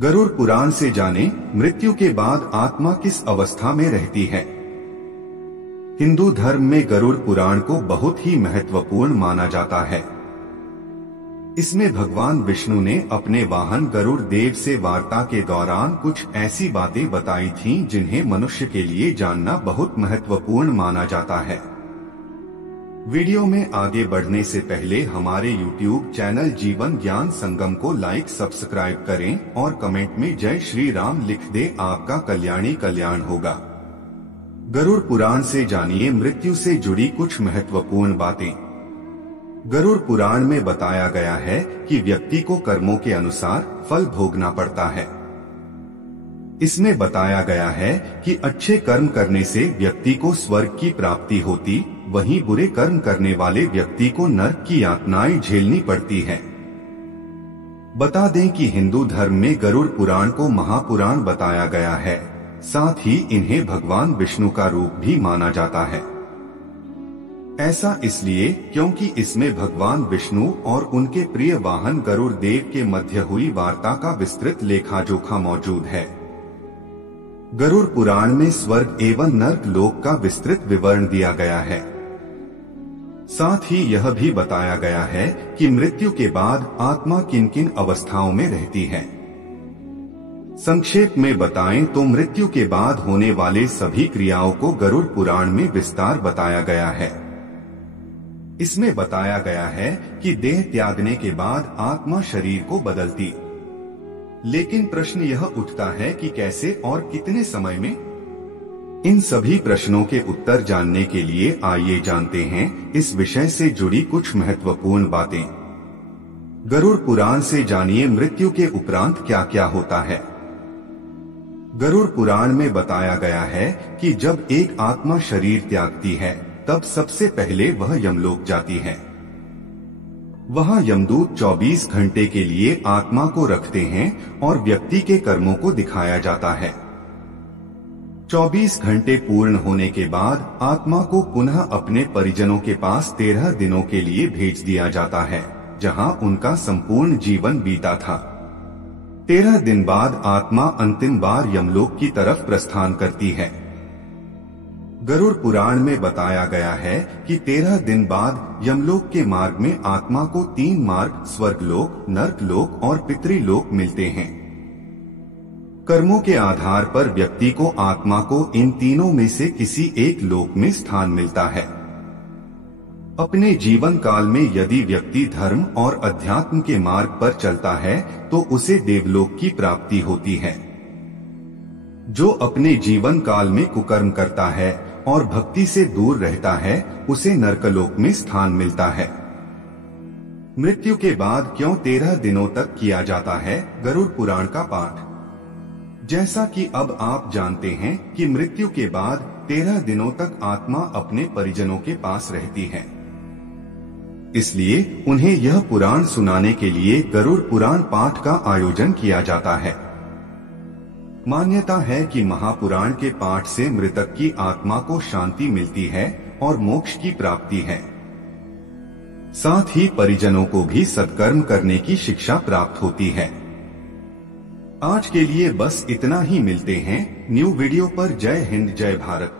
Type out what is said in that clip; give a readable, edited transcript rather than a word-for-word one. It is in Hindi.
गरुड़ पुराण से जाने मृत्यु के बाद आत्मा किस अवस्था में रहती है। हिंदू धर्म में गरुड़ पुराण को बहुत ही महत्वपूर्ण माना जाता है। इसमें भगवान विष्णु ने अपने वाहन गरुड़ देव से वार्ता के दौरान कुछ ऐसी बातें बताई थीं जिन्हें मनुष्य के लिए जानना बहुत महत्वपूर्ण माना जाता है। वीडियो में आगे बढ़ने से पहले हमारे YouTube चैनल जीवन ज्ञान संगम को लाइक सब्सक्राइब करें और कमेंट में जय श्री राम लिख दे, आपका कल्याणी कल्याण होगा। गरुड़ पुराण से जानिए मृत्यु से जुड़ी कुछ महत्वपूर्ण बातें। गरुड़ पुराण में बताया गया है कि व्यक्ति को कर्मों के अनुसार फल भोगना पड़ता है। इसमें बताया गया है कि अच्छे कर्म करने से व्यक्ति को स्वर्ग की प्राप्ति होती, वहीं बुरे कर्म करने वाले व्यक्ति को नरक की यातनाएं झेलनी पड़ती है। बता दें कि हिंदू धर्म में गरुड़ पुराण को महापुराण बताया गया है, साथ ही इन्हें भगवान विष्णु का रूप भी माना जाता है। ऐसा इसलिए क्योंकि इसमें भगवान विष्णु और उनके प्रिय वाहन गरुड़ देव के मध्य हुई वार्ता का विस्तृत लेखा जोखा मौजूद है। गरुड़ पुराण में स्वर्ग एवं नरक लोक का विस्तृत विवरण दिया गया है। साथ ही यह भी बताया गया है कि मृत्यु के बाद आत्मा किन किन अवस्थाओं में रहती है। संक्षेप में बताएं तो मृत्यु के बाद होने वाले सभी क्रियाओं को गरुड़ पुराण में विस्तार बताया गया है। इसमें बताया गया है कि देह त्यागने के बाद आत्मा शरीर को बदलती। लेकिन प्रश्न यह उठता है कि कैसे और कितने समय में। इन सभी प्रश्नों के उत्तर जानने के लिए आइए जानते हैं इस विषय से जुड़ी कुछ महत्वपूर्ण बातें। गरुड़ पुराण से जानिए मृत्यु के उपरांत क्या क्या होता है। गरुड़ पुराण में बताया गया है कि जब एक आत्मा शरीर त्यागती है तब सबसे पहले वह यमलोक जाती है। वहां यमदूत 24 घंटे के लिए आत्मा को रखते हैं और व्यक्ति के कर्मों को दिखाया जाता है। 24 घंटे पूर्ण होने के बाद आत्मा को पुनः अपने परिजनों के पास 13 दिनों के लिए भेज दिया जाता है, जहां उनका संपूर्ण जीवन बीता था। 13 दिन बाद आत्मा अंतिम बार यमलोक की तरफ प्रस्थान करती है। गरुड़ पुराण में बताया गया है कि 13 दिन बाद यमलोक के मार्ग में आत्मा को 3 मार्ग स्वर्गलोक, नरकलोक और पितृलोक मिलते हैं। कर्मों के आधार पर व्यक्ति को आत्मा को इन तीनों में से किसी एक लोक में स्थान मिलता है। अपने जीवन काल में यदि व्यक्ति धर्म और अध्यात्म के मार्ग पर चलता है तो उसे देवलोक की प्राप्ति होती है। जो अपने जीवन काल में कुकर्म करता है और भक्ति से दूर रहता है उसे नरकलोक में स्थान मिलता है। मृत्यु के बाद क्यों 13 दिनों तक किया जाता है गरुड़ पुराण का पाठ। जैसा कि अब आप जानते हैं कि मृत्यु के बाद 13 दिनों तक आत्मा अपने परिजनों के पास रहती है, इसलिए उन्हें यह पुराण सुनाने के लिए गरुड़ पुराण पाठ का आयोजन किया जाता है। मान्यता है कि महापुराण के पाठ से मृतक की आत्मा को शांति मिलती है और मोक्ष की प्राप्ति है। साथ ही परिजनों को भी सत्कर्म करने की शिक्षा प्राप्त होती है। आज के लिए बस इतना ही, मिलते हैं न्यू वीडियो पर। जय हिंद, जय भारत।